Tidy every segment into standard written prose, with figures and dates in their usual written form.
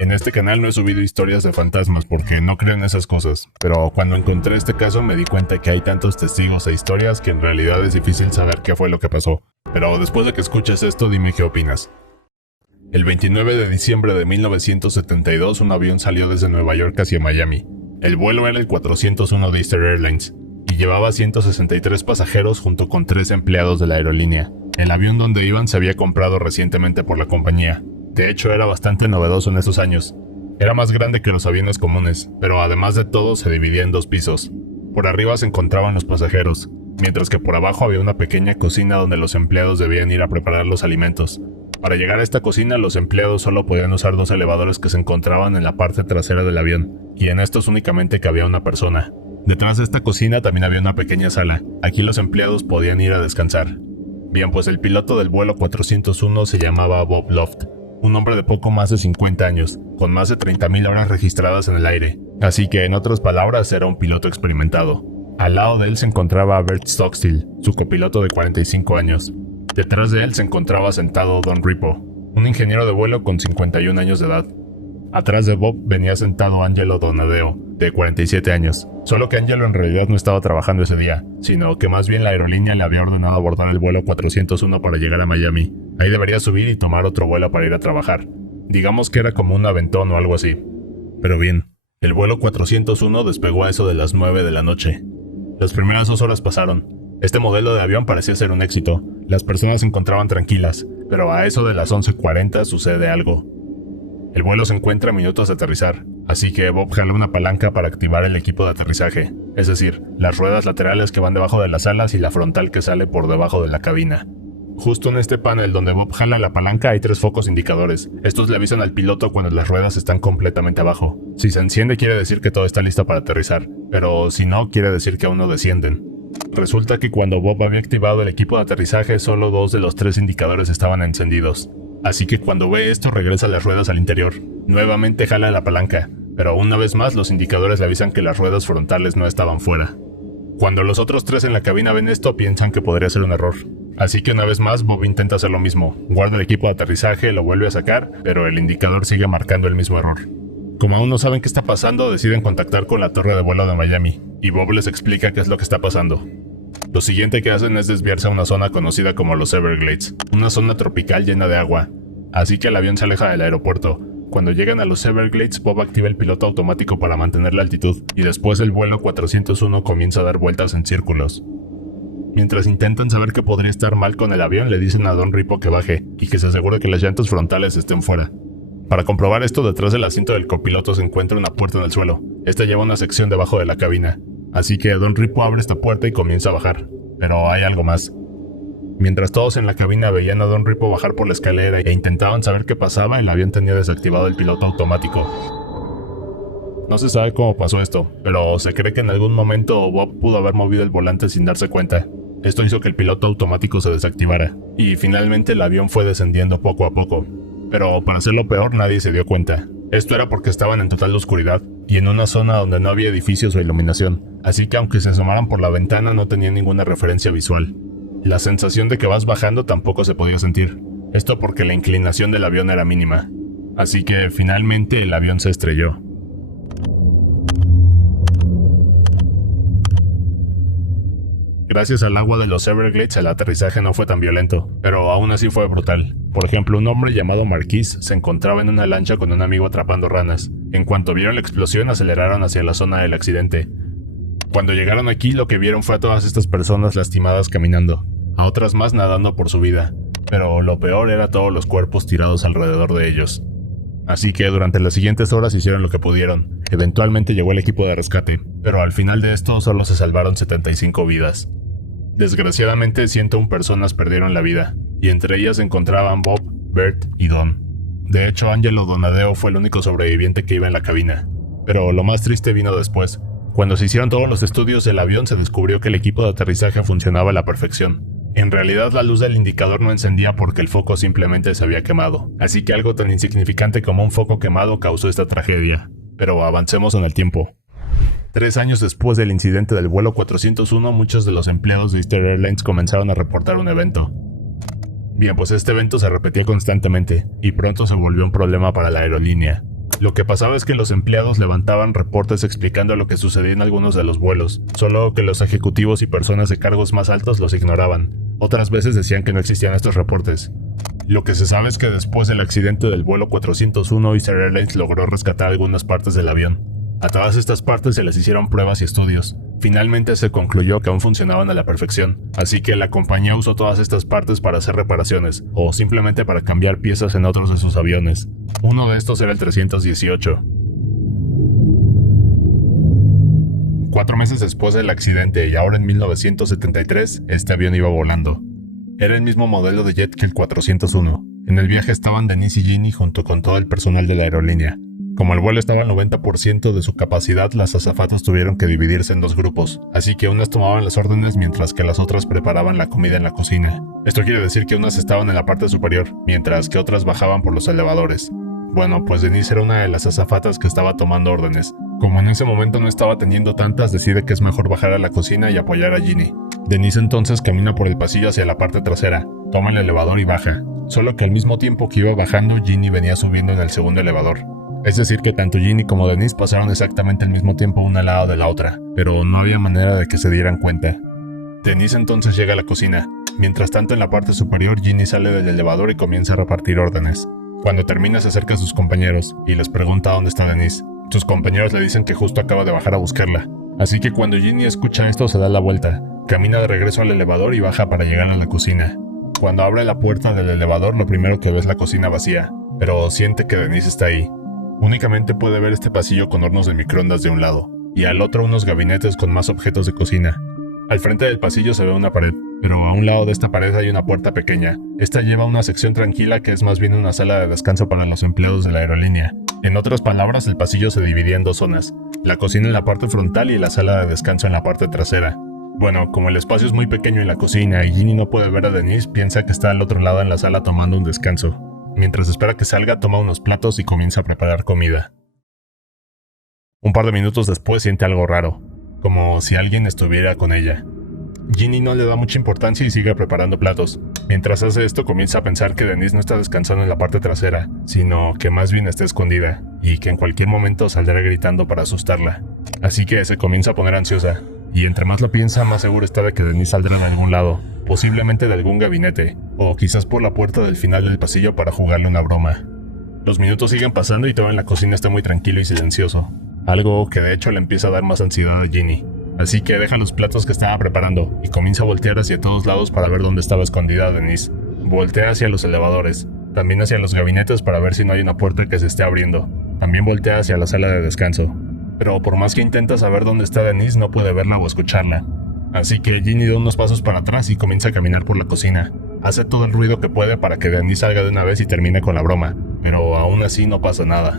En este canal no he subido historias de fantasmas porque no creo en esas cosas, pero cuando encontré este caso me di cuenta que hay tantos testigos e historias que en realidad es difícil saber qué fue lo que pasó. Pero después de que escuches esto, dime qué opinas. El 29 de diciembre de 1972 un avión salió desde Nueva York hacia Miami. El vuelo era el 401 de Easter Airlines y llevaba 163 pasajeros junto con 3 empleados de la aerolínea. El avión donde iban se había comprado recientemente por la compañía. De hecho, era bastante novedoso en esos años. Era más grande que los aviones comunes, pero además de todo se dividía en 2 pisos. Por arriba se encontraban los pasajeros, mientras que por abajo había una pequeña cocina donde los empleados debían ir a preparar los alimentos. Para llegar a esta cocina, los empleados solo podían usar 2 elevadores que se encontraban en la parte trasera del avión, y en estos únicamente cabía una persona. Detrás de esta cocina también había una pequeña sala. Aquí los empleados podían ir a descansar. Bien, pues el piloto del vuelo 401 se llamaba Bob Loft, un hombre de poco más de 50 años, con más de 30,000 horas registradas en el aire. Así que, en otras palabras, era un piloto experimentado. Al lado de él se encontraba Bert Stockstill, su copiloto de 45 años. Detrás de él se encontraba sentado Don Ripo, un ingeniero de vuelo con 51 años de edad. Atrás de Bob venía sentado Angelo Donadeo, de 47 años. Solo que Angelo en realidad no estaba trabajando ese día, sino que más bien la aerolínea le había ordenado abordar el vuelo 401 para llegar a Miami. Ahí debería subir y tomar otro vuelo para ir a trabajar. Digamos que era como un aventón o algo así. Pero bien, el vuelo 401 despegó a eso de las 9 de la noche. Las primeras 2 horas pasaron. Este modelo de avión parecía ser un éxito. Las personas se encontraban tranquilas, pero a eso de las 11:40 sucede algo. El vuelo se encuentra a minutos de aterrizar, así que Bob jala una palanca para activar el equipo de aterrizaje, es decir, las ruedas laterales que van debajo de las alas y la frontal que sale por debajo de la cabina. Justo en este panel donde Bob jala la palanca hay 3 focos indicadores. Estos le avisan al piloto cuando las ruedas están completamente abajo. Si se enciende quiere decir que todo está listo para aterrizar, pero si no quiere decir que aún no descienden. Resulta que cuando Bob había activado el equipo de aterrizaje solo 2 de los 3 indicadores estaban encendidos. Así que cuando ve esto regresa las ruedas al interior. Nuevamente jala la palanca, pero una vez más los indicadores le avisan que las ruedas frontales no estaban fuera. Cuando los otros 3 en la cabina ven esto piensan que podría ser un error. Así que una vez más Bob intenta hacer lo mismo, guarda el equipo de aterrizaje, lo vuelve a sacar, pero el indicador sigue marcando el mismo error. Como aún no saben qué está pasando, deciden contactar con la torre de vuelo de Miami, y Bob les explica qué es lo que está pasando. Lo siguiente que hacen es desviarse a una zona conocida como los Everglades, una zona tropical llena de agua, así que el avión se aleja del aeropuerto. Cuando llegan a los Everglades, Bob activa el piloto automático para mantener la altitud, y después el vuelo 401 comienza a dar vueltas en círculos. Mientras intentan saber qué podría estar mal con el avión, le dicen a Don Ripo que baje, y que se asegure que las llantas frontales estén fuera. Para comprobar esto, detrás del asiento del copiloto se encuentra una puerta en el suelo. Esta lleva una sección debajo de la cabina. Así que Don Ripo abre esta puerta y comienza a bajar. Pero hay algo más. Mientras todos en la cabina veían a Don Ripo bajar por la escalera e intentaban saber qué pasaba, el avión tenía desactivado el piloto automático. No se sabe cómo pasó esto, pero se cree que en algún momento Bob pudo haber movido el volante sin darse cuenta. Esto hizo que el piloto automático se desactivara, y finalmente el avión fue descendiendo poco a poco. Pero para hacerlo peor, nadie se dio cuenta. Esto era porque estaban en total oscuridad, y en una zona donde no había edificios o iluminación, así que aunque se asomaran por la ventana no tenían ninguna referencia visual. La sensación de que vas bajando tampoco se podía sentir, esto porque la inclinación del avión era mínima. Así que finalmente el avión se estrelló. Gracias al agua de los Everglades el aterrizaje no fue tan violento, pero aún así fue brutal. Por ejemplo, un hombre llamado Marquis se encontraba en una lancha con un amigo atrapando ranas. En cuanto vieron la explosión aceleraron hacia la zona del accidente. Cuando llegaron aquí lo que vieron fue a todas estas personas lastimadas caminando, a otras más nadando por su vida, pero lo peor era todos los cuerpos tirados alrededor de ellos. Así que durante las siguientes horas hicieron lo que pudieron. Eventualmente llegó el equipo de rescate, pero al final de esto solo se salvaron 75 vidas. Desgraciadamente 101 personas perdieron la vida, y entre ellas se encontraban Bob, Bert y Don. De hecho, Angelo Donadeo fue el único sobreviviente que iba en la cabina. Pero lo más triste vino después. Cuando se hicieron todos los estudios del avión se descubrió que el equipo de aterrizaje funcionaba a la perfección. En realidad la luz del indicador no encendía porque el foco simplemente se había quemado, así que algo tan insignificante como un foco quemado causó esta tragedia. Pero avancemos en el tiempo. 3 años después del incidente del vuelo 401, muchos de los empleados de Easter Airlines comenzaron a reportar un evento. Bien, pues este evento se repetía constantemente, y pronto se volvió un problema para la aerolínea. Lo que pasaba es que los empleados levantaban reportes explicando lo que sucedía en algunos de los vuelos, solo que los ejecutivos y personas de cargos más altos los ignoraban. Otras veces decían que no existían estos reportes. Lo que se sabe es que después del accidente del vuelo 401, Eastern Airlines logró rescatar algunas partes del avión. A todas estas partes se les hicieron pruebas y estudios. Finalmente se concluyó que aún funcionaban a la perfección, así que la compañía usó todas estas partes para hacer reparaciones, o simplemente para cambiar piezas en otros de sus aviones. Uno de estos era el 318. 4 meses después del accidente y ahora en 1973, este avión iba volando. Era el mismo modelo de jet que el 401. En el viaje estaban Denise y Ginny junto con todo el personal de la aerolínea. Como el vuelo estaba al 90% de su capacidad, las azafatas tuvieron que dividirse en 2 grupos, así que unas tomaban las órdenes mientras que las otras preparaban la comida en la cocina. Esto quiere decir que unas estaban en la parte superior, mientras que otras bajaban por los elevadores. Bueno, pues Denise era una de las azafatas que estaba tomando órdenes. Como en ese momento no estaba teniendo tantas, decide que es mejor bajar a la cocina y apoyar a Ginny. Denise entonces camina por el pasillo hacia la parte trasera, toma el elevador y baja. Solo que al mismo tiempo que iba bajando, Ginny venía subiendo en el segundo elevador. Es decir que tanto Ginny como Denise pasaron exactamente al mismo tiempo una al lado de la otra, pero no había manera de que se dieran cuenta. Denise entonces llega a la cocina. Mientras tanto, en la parte superior, Ginny sale del elevador y comienza a repartir órdenes. Cuando termina, se acerca a sus compañeros y les pregunta dónde está Denise. Sus compañeros le dicen que justo acaba de bajar a buscarla. Así que cuando Ginny escucha esto, se da la vuelta, camina de regreso al elevador y baja para llegar a la cocina. Cuando abre la puerta del elevador, lo primero que ve es la cocina vacía, pero siente que Denise está ahí. Únicamente puede ver este pasillo con hornos de microondas de un lado, y al otro unos gabinetes con más objetos de cocina. Al frente del pasillo se ve una pared, pero a un lado de esta pared hay una puerta pequeña. Esta lleva a una sección tranquila que es más bien una sala de descanso para los empleados de la aerolínea. En otras palabras, el pasillo se dividía en 2 zonas, la cocina en la parte frontal y la sala de descanso en la parte trasera. Bueno, como el espacio es muy pequeño en la cocina y Ginny no puede ver a Denise, piensa que está al otro lado en la sala tomando un descanso. Mientras espera que salga, toma unos platos y comienza a preparar comida. Un par de minutos después siente algo raro, como si alguien estuviera con ella. Ginny no le da mucha importancia y sigue preparando platos. Mientras hace esto, comienza a pensar que Denise no está descansando en la parte trasera, sino que más bien está escondida, y que en cualquier momento saldrá gritando para asustarla. Así que se comienza a poner ansiosa, y entre más lo piensa, más seguro está de que Denise saldrá de algún lado, posiblemente de algún gabinete, o quizás por la puerta del final del pasillo para jugarle una broma. Los minutos siguen pasando y todo en la cocina está muy tranquilo y silencioso, algo que de hecho le empieza a dar más ansiedad a Ginny. Así que deja los platos que estaba preparando y comienza a voltear hacia todos lados para ver dónde estaba escondida Denise. Voltea hacia los elevadores, también hacia los gabinetes para ver si no hay una puerta que se esté abriendo. También voltea hacia la sala de descanso. Pero por más que intenta saber dónde está Denise, no puede verla o escucharla. Así que Ginny da unos pasos para atrás y comienza a caminar por la cocina. Hace todo el ruido que puede para que Denise salga de una vez y termine con la broma, pero aún así no pasa nada.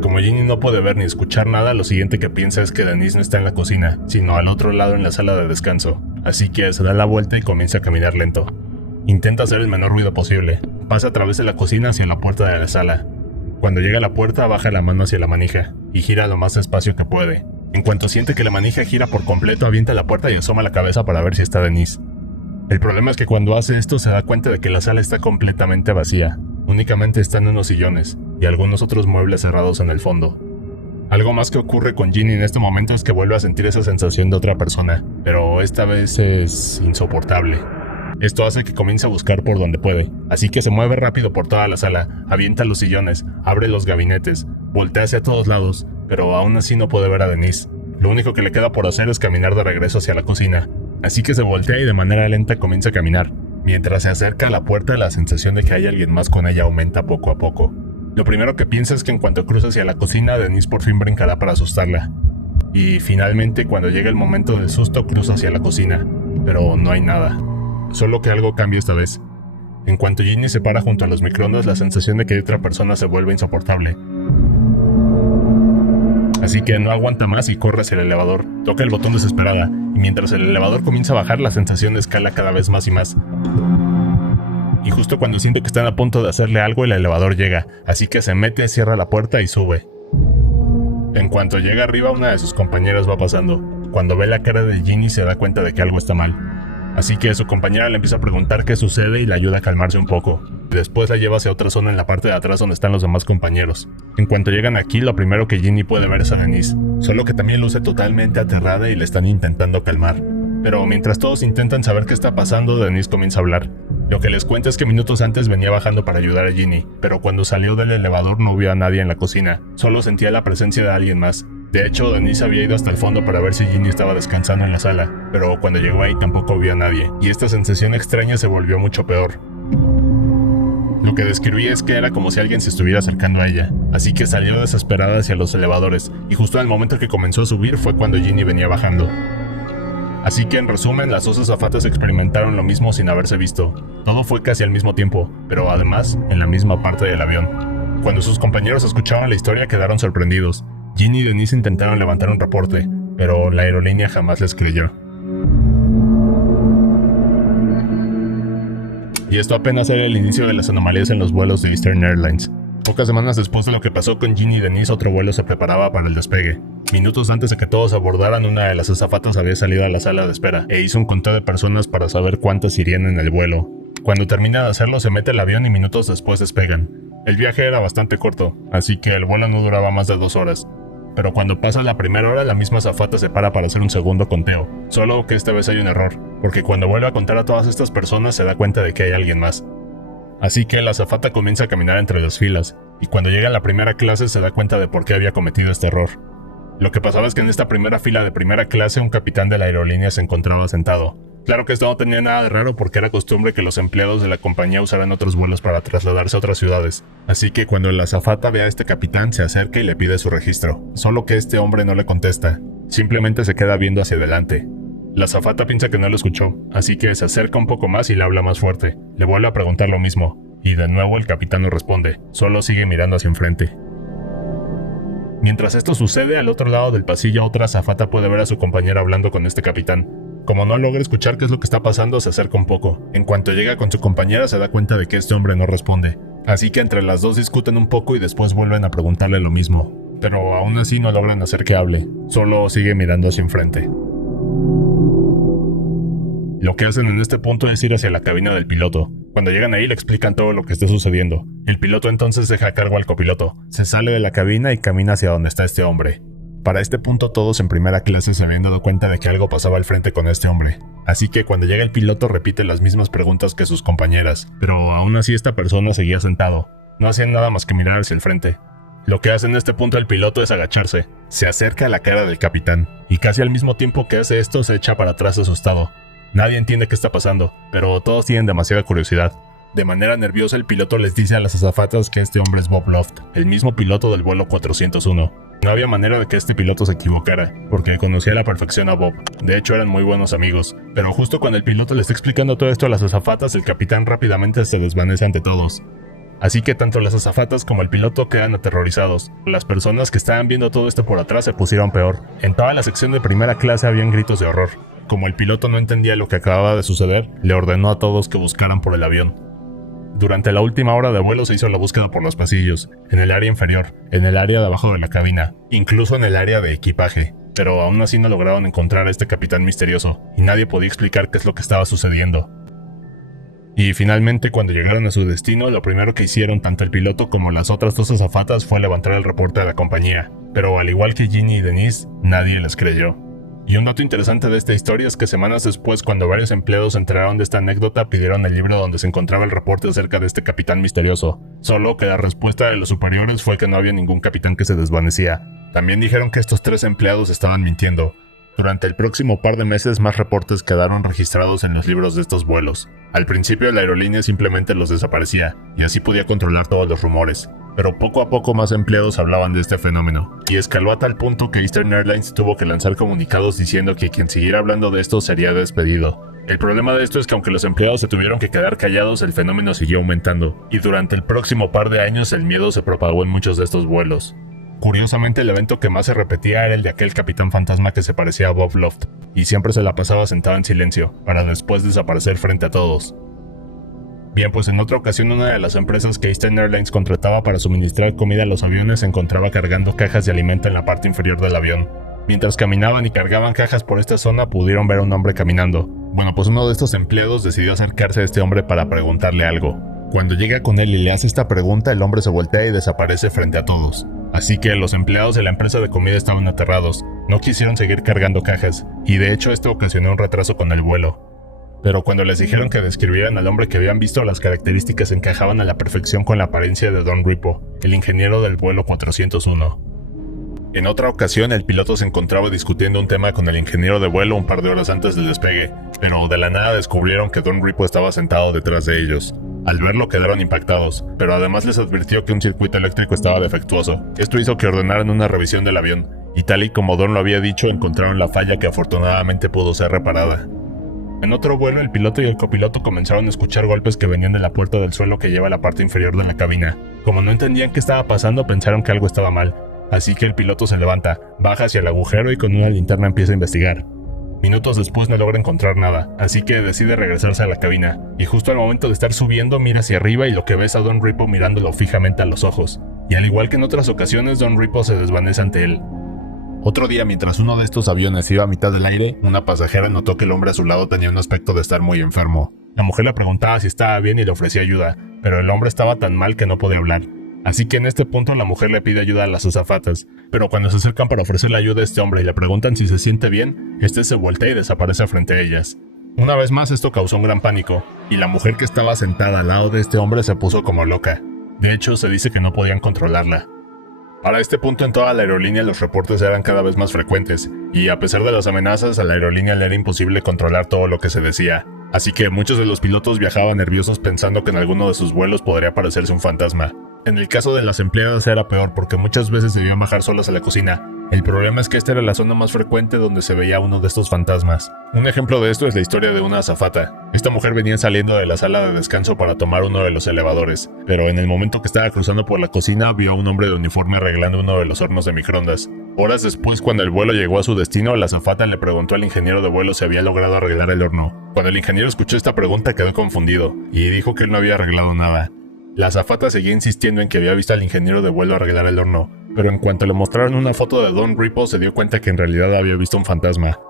Como Ginny no puede ver ni escuchar nada, lo siguiente que piensa es que Denise no está en la cocina, sino al otro lado en la sala de descanso. Así que se da la vuelta y comienza a caminar lento. Intenta hacer el menor ruido posible. Pasa a través de la cocina hacia la puerta de la sala. Cuando llega a la puerta, baja la mano hacia la manija y gira lo más despacio que puede. En cuanto siente que la manija gira por completo, avienta la puerta y asoma la cabeza para ver si está Denise. El problema es que cuando hace esto se da cuenta de que la sala está completamente vacía. Únicamente están unos sillones y algunos otros muebles cerrados en el fondo. Algo más que ocurre con Ginny en este momento es que vuelve a sentir esa sensación de otra persona, pero esta vez es insoportable. Esto hace que comience a buscar por donde puede, así que se mueve rápido por toda la sala, avienta los sillones, abre los gabinetes, voltea hacia todos lados, pero aún así no puede ver a Denise. Lo único que le queda por hacer es caminar de regreso hacia la cocina, así que se voltea y de manera lenta comienza a caminar. Mientras se acerca a la puerta, la sensación de que hay alguien más con ella aumenta poco a poco. Lo primero que piensa es que en cuanto cruza hacia la cocina, Denise por fin brincará para asustarla. Y finalmente, cuando llega el momento del susto, cruza hacia la cocina, pero no hay nada. Solo que algo cambia esta vez. En cuanto Ginny se para junto a los microondas, la sensación de que hay otra persona se vuelve insoportable. Así que no aguanta más y corre hacia el elevador. Toca el botón desesperada, y mientras el elevador comienza a bajar, la sensación escala cada vez más y más. Y justo cuando siente que están a punto de hacerle algo, el elevador llega, así que se mete, cierra la puerta y sube. En cuanto llega arriba, una de sus compañeras va pasando. Cuando ve la cara de Ginny se da cuenta de que algo está mal. Así que su compañera le empieza a preguntar qué sucede y le ayuda a calmarse un poco. Después la lleva hacia otra zona en la parte de atrás donde están los demás compañeros. En cuanto llegan aquí, lo primero que Ginny puede ver es a Denise, solo que también luce totalmente aterrada y le están intentando calmar. Pero mientras todos intentan saber qué está pasando, Denise comienza a hablar. Lo que les cuenta es que minutos antes venía bajando para ayudar a Ginny, pero cuando salió del elevador no vio a nadie en la cocina, solo sentía la presencia de alguien más. De hecho, Denise había ido hasta el fondo para ver si Ginny estaba descansando en la sala, pero cuando llegó ahí tampoco vio a nadie, y esta sensación extraña se volvió mucho peor. Lo que describía es que era como si alguien se estuviera acercando a ella, así que salió desesperada hacia los elevadores, y justo en el momento que comenzó a subir fue cuando Ginny venía bajando. Así que en resumen, las dos azafatas experimentaron lo mismo sin haberse visto. Todo fue casi al mismo tiempo, pero además en la misma parte del avión. Cuando sus compañeros escucharon la historia quedaron sorprendidos. Ginny y Denise intentaron levantar un reporte, pero la aerolínea jamás les creyó. Y esto apenas era el inicio de las anomalías en los vuelos de Eastern Airlines. Pocas semanas después de lo que pasó con Ginny y Denise, otro vuelo se preparaba para el despegue. Minutos antes de que todos abordaran, una de las azafatas había salido a la sala de espera e hizo un conteo de personas para saber cuántas irían en el vuelo. Cuando termina de hacerlo, se mete al avión y minutos después despegan. El viaje era bastante corto, así que el vuelo no duraba más de 2 horas. Pero cuando pasa la primera hora, la misma azafata se para hacer un segundo conteo. Solo que esta vez hay un error, porque cuando vuelve a contar a todas estas personas se da cuenta de que hay alguien más. Así que la azafata comienza a caminar entre las filas, y cuando llega a la primera clase se da cuenta de por qué había cometido este error. Lo que pasaba es que en esta primera fila de primera clase un capitán de la aerolínea se encontraba sentado. Claro que esto no tenía nada de raro porque era costumbre que los empleados de la compañía usaran otros vuelos para trasladarse a otras ciudades. Así que cuando la azafata ve a este capitán se acerca y le pide su registro. Solo que este hombre no le contesta, simplemente se queda viendo hacia adelante. La azafata piensa que no lo escuchó, así que se acerca un poco más y le habla más fuerte. Le vuelve a preguntar lo mismo, y de nuevo el capitán no responde, solo sigue mirando hacia enfrente. Mientras esto sucede, al otro lado del pasillo otra azafata puede ver a su compañera hablando con este capitán. Como no logra escuchar qué es lo que está pasando, se acerca un poco. En cuanto llega con su compañera se da cuenta de que este hombre no responde. Así que entre las dos discuten un poco y después vuelven a preguntarle lo mismo. Pero aún así no logran hacer que hable, solo sigue mirando hacia enfrente. Lo que hacen en este punto es ir hacia la cabina del piloto. Cuando llegan ahí le explican todo lo que está sucediendo. El piloto entonces deja a cargo al copiloto, se sale de la cabina y camina hacia donde está este hombre. Para este punto todos en primera clase se habían dado cuenta de que algo pasaba al frente con este hombre. Así que cuando llega el piloto repite las mismas preguntas que sus compañeras, pero aún así esta persona seguía sentado. No hacían nada más que mirar hacia el frente. Lo que hace en este punto el piloto es agacharse. Se acerca a la cara del capitán, y casi al mismo tiempo que hace esto se echa para atrás asustado. Nadie entiende qué está pasando, pero todos tienen demasiada curiosidad. De manera nerviosa el piloto les dice a las azafatas que este hombre es Bob Loft, el mismo piloto del vuelo 401. No había manera de que este piloto se equivocara, porque conocía a la perfección a Bob. De hecho eran muy buenos amigos, pero justo cuando el piloto le está explicando todo esto a las azafatas, el capitán rápidamente se desvanece ante todos. Así que tanto las azafatas como el piloto quedan aterrorizados. Las personas que estaban viendo todo esto por atrás se pusieron peor. En toda la sección de primera clase habían gritos de horror. Como el piloto no entendía lo que acababa de suceder, le ordenó a todos que buscaran por el avión. Durante la última hora de vuelo se hizo la búsqueda por los pasillos, en el área inferior, en el área de abajo de la cabina, incluso en el área de equipaje. Pero aún así no lograron encontrar a este capitán misterioso, y nadie podía explicar qué es lo que estaba sucediendo. Y finalmente, cuando llegaron a su destino, lo primero que hicieron tanto el piloto como las otras dos azafatas fue levantar el reporte a la compañía. Pero al igual que Ginny y Denise, nadie les creyó. Y un dato interesante de esta historia es que semanas después, cuando varios empleados se enteraron de esta anécdota, pidieron el libro donde se encontraba el reporte acerca de este capitán misterioso. Solo que la respuesta de los superiores fue que no había ningún capitán que se desvanecía. También dijeron que estos 3 empleados estaban mintiendo. Durante el próximo par de meses, más reportes quedaron registrados en los libros de estos vuelos. Al principio la aerolínea simplemente los desaparecía, y así podía controlar todos los rumores. Pero poco a poco más empleados hablaban de este fenómeno, y escaló a tal punto que Eastern Airlines tuvo que lanzar comunicados diciendo que quien siguiera hablando de esto sería despedido. El problema de esto es que aunque los empleados se tuvieron que quedar callados, el fenómeno siguió aumentando, y durante el próximo par de años el miedo se propagó en muchos de estos vuelos. Curiosamente, el evento que más se repetía era el de aquel capitán fantasma que se parecía a Bob Loft, y siempre se la pasaba sentado en silencio, para después desaparecer frente a todos. Bien, pues en otra ocasión una de las empresas que Eastern Airlines contrataba para suministrar comida a los aviones se encontraba cargando cajas de alimento en la parte inferior del avión. Mientras caminaban y cargaban cajas por esta zona pudieron ver a un hombre caminando. Bueno, pues uno de estos empleados decidió acercarse a este hombre para preguntarle algo. Cuando llega con él y le hace esta pregunta, el hombre se voltea y desaparece frente a todos. Así que los empleados de la empresa de comida estaban aterrados, no quisieron seguir cargando cajas, y de hecho esto ocasionó un retraso con el vuelo. Pero cuando les dijeron que describieran al hombre que habían visto, las características encajaban a la perfección con la apariencia de Don Ripo, el ingeniero del vuelo 401. En otra ocasión, el piloto se encontraba discutiendo un tema con el ingeniero de vuelo un par de horas antes del despegue, pero de la nada descubrieron que Don Ripo estaba sentado detrás de ellos. Al verlo quedaron impactados, pero además les advirtió que un circuito eléctrico estaba defectuoso. Esto hizo que ordenaran una revisión del avión, y tal y como Don lo había dicho, encontraron la falla que afortunadamente pudo ser reparada. En otro vuelo, el piloto y el copiloto comenzaron a escuchar golpes que venían de la puerta del suelo que lleva a la parte inferior de la cabina. Como no entendían qué estaba pasando, pensaron que algo estaba mal. Así que el piloto se levanta, baja hacia el agujero y con una linterna empieza a investigar. Minutos después no logra encontrar nada, así que decide regresarse a la cabina, y justo al momento de estar subiendo mira hacia arriba y lo que ve es a Don Ripo mirándolo fijamente a los ojos. Y al igual que en otras ocasiones, Don Ripo se desvanece ante él. Otro día, mientras uno de estos aviones iba a mitad del aire, una pasajera notó que el hombre a su lado tenía un aspecto de estar muy enfermo. La mujer le preguntaba si estaba bien y le ofrecía ayuda, pero el hombre estaba tan mal que no podía hablar. Así que en este punto la mujer le pide ayuda a las azafatas, pero cuando se acercan para ofrecerle ayuda a este hombre y le preguntan si se siente bien, este se voltea y desaparece frente a ellas. Una vez más esto causó un gran pánico, y la mujer que estaba sentada al lado de este hombre se puso como loca. De hecho, se dice que no podían controlarla. Para este punto en toda la aerolínea los reportes eran cada vez más frecuentes, y a pesar de las amenazas, a la aerolínea le era imposible controlar todo lo que se decía. Así que muchos de los pilotos viajaban nerviosos pensando que en alguno de sus vuelos podría aparecerse un fantasma. En el caso de las empleadas era peor porque muchas veces debían bajar solas a la cocina. El problema es que esta era la zona más frecuente donde se veía uno de estos fantasmas. Un ejemplo de esto es la historia de una azafata. Esta mujer venía saliendo de la sala de descanso para tomar uno de los elevadores, pero en el momento que estaba cruzando por la cocina vio a un hombre de uniforme arreglando uno de los hornos de microondas. Horas después, cuando el vuelo llegó a su destino, la azafata le preguntó al ingeniero de vuelo si había logrado arreglar el horno. Cuando el ingeniero escuchó esta pregunta quedó confundido y dijo que él no había arreglado nada. La azafata seguía insistiendo en que había visto al ingeniero de vuelo arreglar el horno, pero en cuanto le mostraron una foto de Don Ripo se dio cuenta que en realidad había visto un fantasma.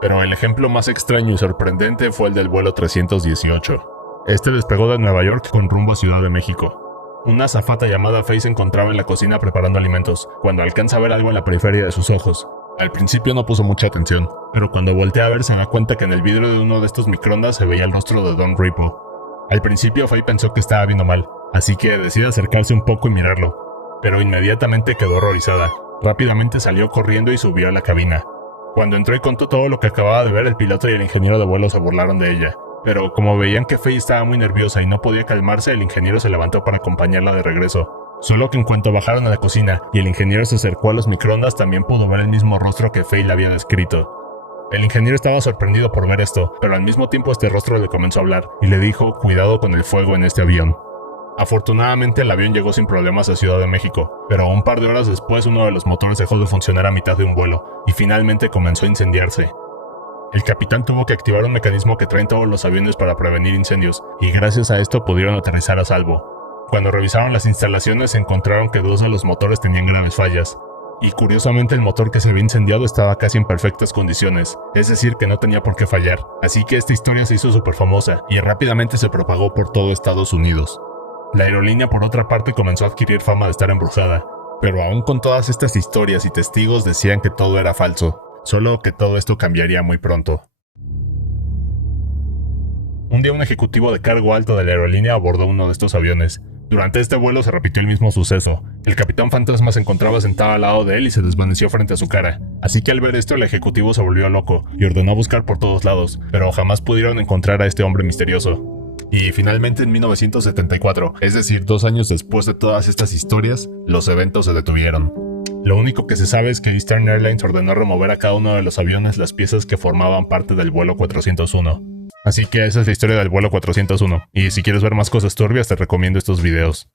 Pero el ejemplo más extraño y sorprendente fue el del vuelo 318. Este despegó de Nueva York con rumbo a Ciudad de México. Una azafata llamada Faye se encontraba en la cocina preparando alimentos, cuando alcanza a ver algo en la periferia de sus ojos. Al principio no puso mucha atención, pero cuando voltea a ver se da cuenta que en el vidrio de uno de estos microondas se veía el rostro de Don Ripo. Al principio Faye pensó que estaba viendo mal, así que decide acercarse un poco y mirarlo, pero inmediatamente quedó horrorizada. Rápidamente salió corriendo y subió a la cabina. Cuando entró y contó todo lo que acababa de ver, el piloto y el ingeniero de vuelo se burlaron de ella. Pero como veían que Faye estaba muy nerviosa y no podía calmarse, el ingeniero se levantó para acompañarla de regreso. Solo que en cuanto bajaron a la cocina y el ingeniero se acercó a los microondas, también pudo ver el mismo rostro que Faye le había descrito. El ingeniero estaba sorprendido por ver esto, pero al mismo tiempo este rostro le comenzó a hablar y le dijo cuidado con el fuego en este avión. Afortunadamente el avión llegó sin problemas a Ciudad de México, pero un par de horas después uno de los motores dejó de funcionar a mitad de un vuelo y finalmente comenzó a incendiarse. El capitán tuvo que activar un mecanismo que traen todos los aviones para prevenir incendios, y gracias a esto pudieron aterrizar a salvo. Cuando revisaron las instalaciones encontraron que dos de los motores tenían graves fallas. Y curiosamente el motor que se había incendiado estaba casi en perfectas condiciones, es decir que no tenía por qué fallar, así que esta historia se hizo súper famosa y rápidamente se propagó por todo Estados Unidos. La aerolínea por otra parte comenzó a adquirir fama de estar embrujada, pero aún con todas estas historias y testigos decían que todo era falso, solo que todo esto cambiaría muy pronto. Un día un ejecutivo de cargo alto de la aerolínea abordó uno de estos aviones. Durante este vuelo se repitió el mismo suceso. El capitán fantasma se encontraba sentado al lado de él y se desvaneció frente a su cara. Así que al ver esto el ejecutivo se volvió loco y ordenó buscar por todos lados, pero jamás pudieron encontrar a este hombre misterioso. Y finalmente en 1974, es decir, 2 años después de todas estas historias, los eventos se detuvieron. Lo único que se sabe es que Eastern Airlines ordenó remover a cada uno de los aviones las piezas que formaban parte del vuelo 401. Así que esa es la historia del vuelo 401, y si quieres ver más cosas turbias te recomiendo estos videos.